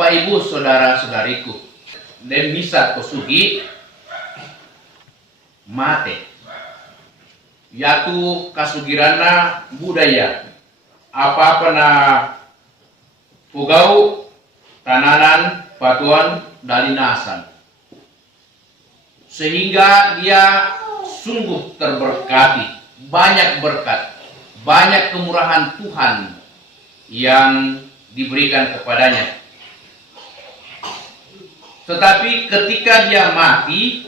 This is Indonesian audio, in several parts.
Bapak Ibu saudara-saudariku, dan bisa kosugi mate yaitu kasugirana budaya apa-apa na pugau tananan patuan dalinasan sehingga dia sungguh terberkati, banyak berkat, banyak kemurahan Tuhan yang diberikan kepadanya. Tetapi ketika dia mati,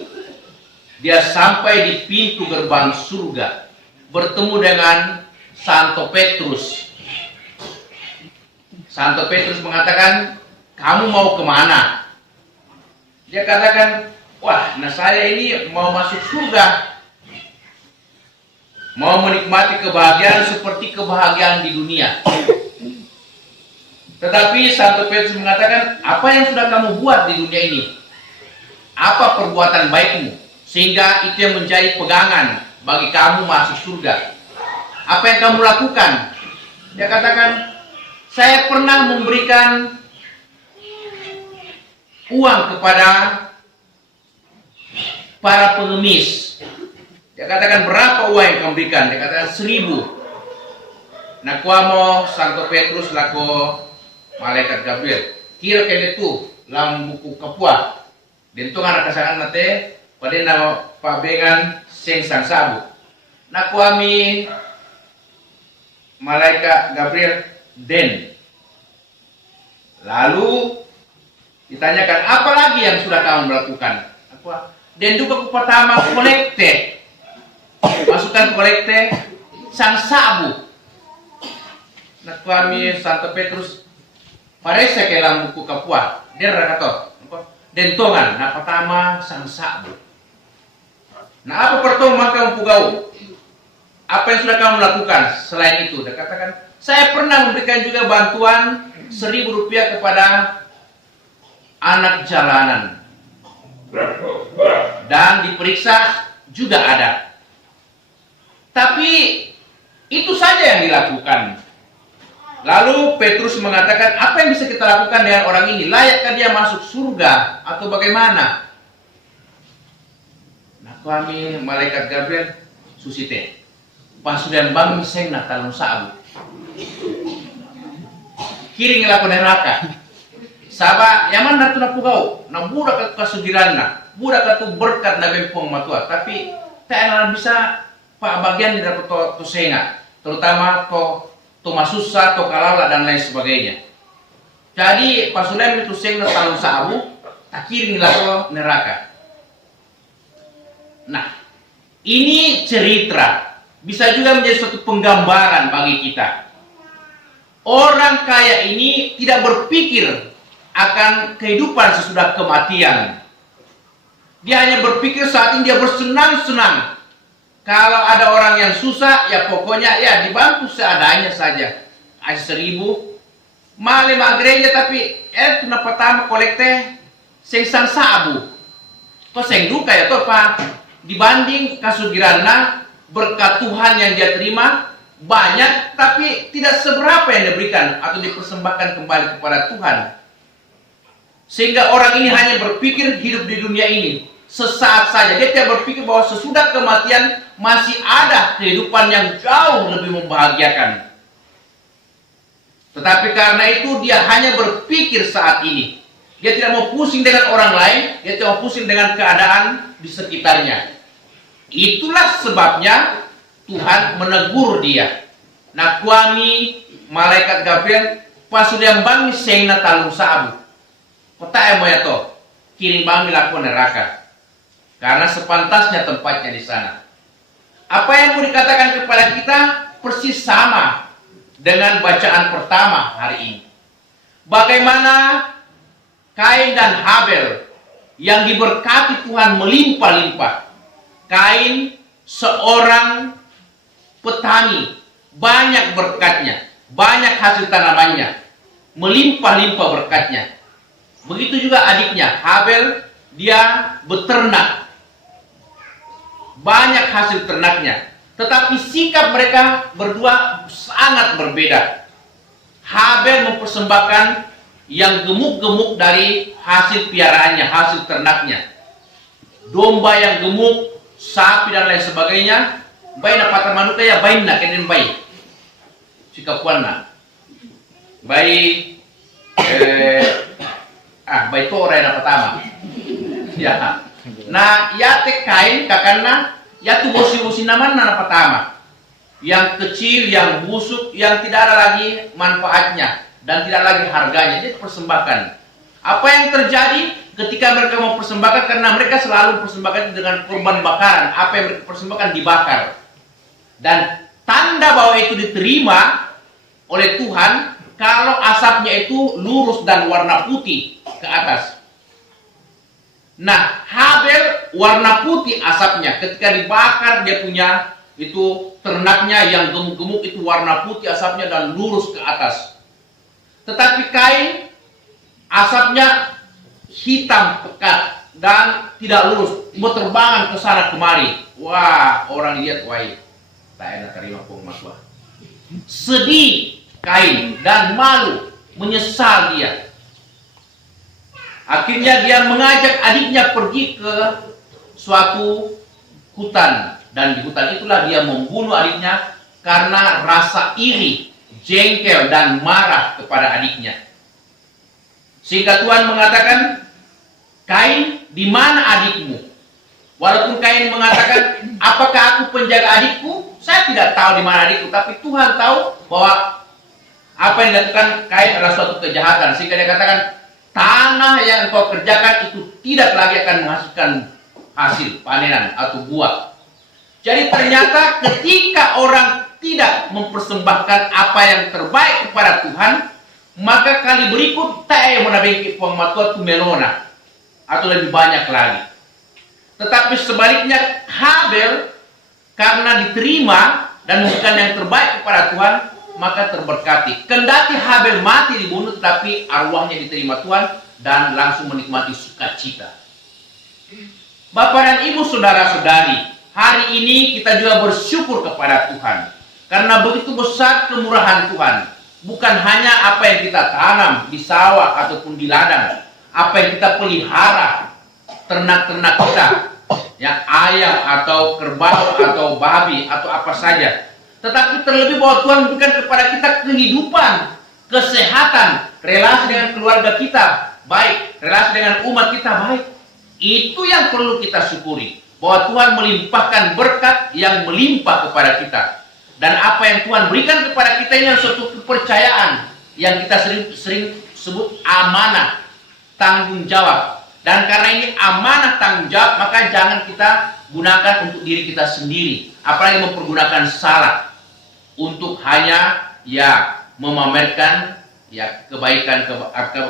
dia sampai di pintu gerbang surga, bertemu dengan Santo Petrus. Santo Petrus mengatakan, kamu mau kemana? Dia katakan, wah, nah saya ini mau masuk surga, mau menikmati kebahagiaan seperti kebahagiaan di dunia. Tetapi Santo Petrus mengatakan, apa yang sudah kamu buat di dunia ini? Apa perbuatan baikmu? Sehingga itu yang menjadi pegangan bagi kamu masuk surga. Apa yang kamu lakukan? Dia katakan, saya pernah memberikan uang kepada para pengemis. Dia katakan, berapa uang yang kamu berikan? Dia katakan 1.000. Nah, kuamo Santo Petrus lako malaikat Gabriel. Kira kene tu lam buku kapua. Dentong anak kasangan nate pada nama pabengan seng sang sabu. Nah, kuami malaikat Gabriel den. Lalu ditanyakan, apa lagi yang sudah kamu melakukan? Dan juga pertama kolekte, masukkan kolekte sang sabu. Nah, kami Santo Petrus parese ke lam buku kapua. Dia rakato dentongan. Nah, pertama sang sabu. Nah, apa pertama kamu pugau? Apa yang sudah kamu lakukan selain itu? Dia katakan, saya pernah memberikan juga bantuan 1.000 rupiah kepada anak jalanan. Dan diperiksa juga ada. Tapi itu saja yang dilakukan. Lalu Petrus mengatakan, apa yang bisa kita lakukan dengan orang ini? Layakkah dia masuk surga atau bagaimana? Nah, kami malaikat Gabriel susite. Pasudan bang miseng na talong sabu. Kiring laku neraka. Saba, yaman na ito na pugao. Na budak ka kasugiran na. Budak ka ito berkat na bempong matua. Tapi, tayo na bisa bagian di dapat to senga. Terutama to masusa, to kalala, dan lain sebagainya. Jadi, pasudan itu seng na talong sabu. Kiring laku neraka. Nah, ini cerita. Bisa juga menjadi suatu penggambaran bagi kita. Orang kaya ini tidak berpikir akan kehidupan sesudah kematian. Dia hanya berpikir saat ini dia bersenang-senang. Kalau ada orang yang susah, ya pokoknya ya dibantu seadanya saja. Kasih 1.000. Male gereja tapi tuna pertama kolekte seng sang sabu. Kok seng duka ya toh Pak? Dibanding kasugiranna berkat Tuhan yang dia terima banyak, tapi tidak seberapa yang diberikan atau dipersembahkan kembali kepada Tuhan. Sehingga orang ini hanya berpikir hidup di dunia ini sesaat saja. Dia tidak berpikir bahwa sesudah kematian masih ada kehidupan yang jauh lebih membahagiakan. Tetapi karena itu dia hanya berpikir saat ini. Dia tidak mau pusing dengan orang lain, dia tidak mau pusing dengan keadaan di sekitarnya. Itulah sebabnya Tuhan menegur dia. Nah, kuami malaikat Gabriel pasudian bang seng na talung sabu. Kota mo ya to, kiring bang laku neraka. Karena sepantasnya tempatnya di sana. Apa yang mau dikatakan kepada kita persis sama dengan bacaan pertama hari ini. Bagaimana Kain dan Habel yang diberkati Tuhan melimpah-limpah. Kain seorang petani, banyak berkatnya, banyak hasil tanamannya, melimpah-limpah berkatnya. Begitu juga adiknya Habel, dia beternak, banyak hasil ternaknya. Tetapi sikap mereka berdua sangat berbeda. Habel mempersembahkan yang gemuk-gemuk dari hasil piaraannya, hasil ternaknya. Domba yang gemuk, sapi dan lain sebagainya. Bayi na patah manuka ya bayi na kenen bayi. Sikapuan na. Bayi bayi tora na pertama. Ya. Nah, yate kain kakana ya tu bosi-bosi naman na pertama. Yang kecil, yang busuk, yang tidak ada lagi manfaatnya dan tidak lagi harganya, dia persembahkan. Apa yang terjadi ketika mereka mau persembahkan, karena mereka selalu persembahkan dengan korban bakaran, apa yang mereka persembahkan dibakar. Dan tanda bahwa itu diterima oleh Tuhan kalau asapnya itu lurus dan warna putih ke atas. Nah, Habel warna putih asapnya, ketika dibakar dia punya itu ternaknya yang gemuk-gemuk itu warna putih asapnya dan lurus ke atas. Tetapi Kain asapnya hitam pekat dan tidak lurus, berterbangan ke sana kemari. Wah, orang lihat, wah, tak enak terima penguasa. Sedih Kain dan malu, menyesal dia. Akhirnya dia mengajak adiknya pergi ke suatu hutan. Dan di hutan itulah dia membunuh adiknya karena rasa iri, jengkel, dan marah kepada adiknya. Sehingga Tuhan mengatakan, Kain, di mana adikmu? Walaupun Kain mengatakan, apakah aku penjaga adikku? Saya tidak tahu di mana adikku, tapi Tuhan tahu bahwa apa yang dilakukan Kain adalah suatu kejahatan. Sehingga dia katakan, tanah yang kau kerjakan itu tidak lagi akan menghasilkan hasil panenan atau buah. Jadi ternyata ketika orang tidak mempersembahkan apa yang terbaik kepada Tuhan, maka kali berikut tak menabengki pematua tu melona atau lebih banyak lagi. Tetapi sebaliknya Habel karena diterima dan memberikan yang terbaik kepada Tuhan, maka terberkati. Kendati Habel mati dibunuh, tetapi arwahnya diterima Tuhan dan langsung menikmati sukacita. Bapak dan Ibu, saudara-saudari, hari ini kita juga bersyukur kepada Tuhan. Karena begitu besar kemurahan Tuhan. Bukan hanya apa yang kita tanam di sawah ataupun di ladang. Apa yang kita pelihara, ternak-ternak kita. Ya, ayam atau kerbau atau babi atau apa saja. Tetapi terlebih bahwa Tuhan memberikan kepada kita kehidupan, kesehatan, relasi dengan keluarga kita baik, relasi dengan umat kita baik. Itu yang perlu kita syukuri. Bahwa Tuhan melimpahkan berkat yang melimpah kepada kita. Dan apa yang Tuhan berikan kepada kita ini adalah suatu kepercayaan yang kita sering sebut amanah, tanggung jawab. Dan karena ini amanah tanggung jawab, maka jangan kita gunakan untuk diri kita sendiri. Apalagi mempergunakan salah untuk hanya memamerkan kebaikan,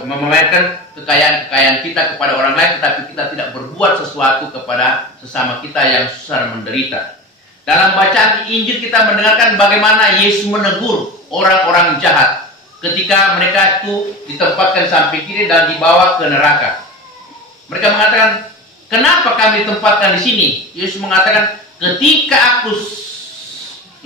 memamerkan kekayaan kita kepada orang lain, tetapi kita tidak berbuat sesuatu kepada sesama kita yang susah menderita. Dalam bacaan Injil kita mendengarkan bagaimana Yesus menegur orang-orang jahat ketika mereka itu ditempatkan samping kiri dan dibawa ke neraka. Mereka mengatakan, kenapa kami ditempatkan di sini? Yesus mengatakan, ketika aku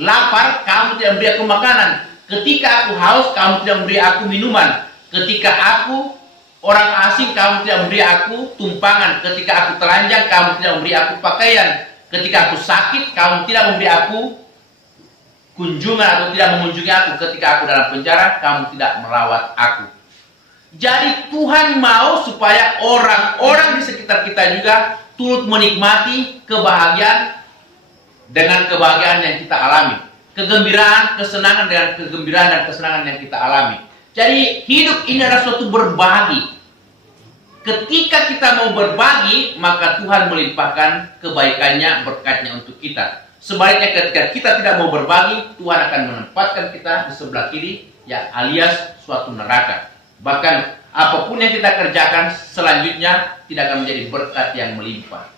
lapar, kamu tidak memberi aku makanan. Ketika aku haus, kamu tidak memberi aku minuman. Ketika aku orang asing, kamu tidak memberi aku tumpangan. Ketika aku telanjang, kamu tidak memberi aku pakaian. Ketika aku sakit, kamu tidak memberi aku kunjungan atau tidak mengunjungi aku. Ketika aku dalam penjara, kamu tidak merawat aku. Jadi Tuhan mau supaya orang-orang di sekitar kita juga turut menikmati kebahagiaan dengan kebahagiaan yang kita alami. Kegembiraan, kesenangan dengan kegembiraan dan kesenangan yang kita alami. Jadi hidup ini adalah suatu berbagi. Ketika kita mau berbagi, maka Tuhan melimpahkan kebaikannya, berkatnya untuk kita. Sebaliknya ketika kita tidak mau berbagi, Tuhan akan menempatkan kita di sebelah kiri, alias suatu neraka. Bahkan apapun yang kita kerjakan selanjutnya tidak akan menjadi berkat yang melimpah.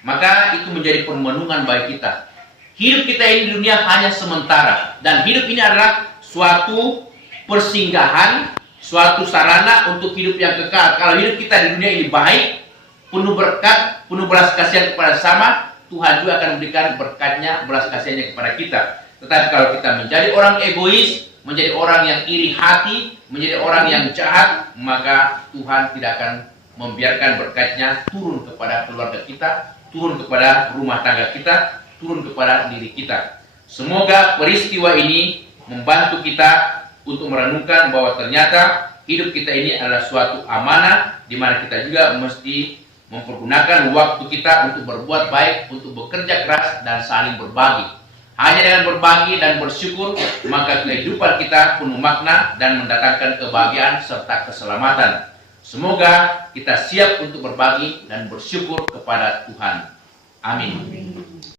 Maka itu menjadi permenungan bagi kita. Hidup kita ini di dunia hanya sementara. Dan hidup ini adalah suatu persinggahan, suatu sarana untuk hidup yang kekal. Kalau hidup kita di dunia ini baik, penuh berkat, penuh belas kasihan kepada sesama, Tuhan juga akan memberikan berkatnya, belas kasihnya kepada kita. Tetapi kalau kita menjadi orang egois, menjadi orang yang iri hati, menjadi orang yang jahat, maka Tuhan tidak akan membiarkan berkatnya turun kepada keluarga kita, turun kepada rumah tangga kita, turun kepada diri kita. Semoga peristiwa ini membantu kita untuk merenungkan bahwa ternyata hidup kita ini adalah suatu amanah, di mana kita juga mesti mempergunakan waktu kita untuk berbuat baik, untuk bekerja keras dan saling berbagi. Hanya dengan berbagi dan bersyukur, maka kehidupan kita penuh makna dan mendatangkan kebahagiaan serta keselamatan. Semoga kita siap untuk berbagi dan bersyukur kepada Tuhan. Amin.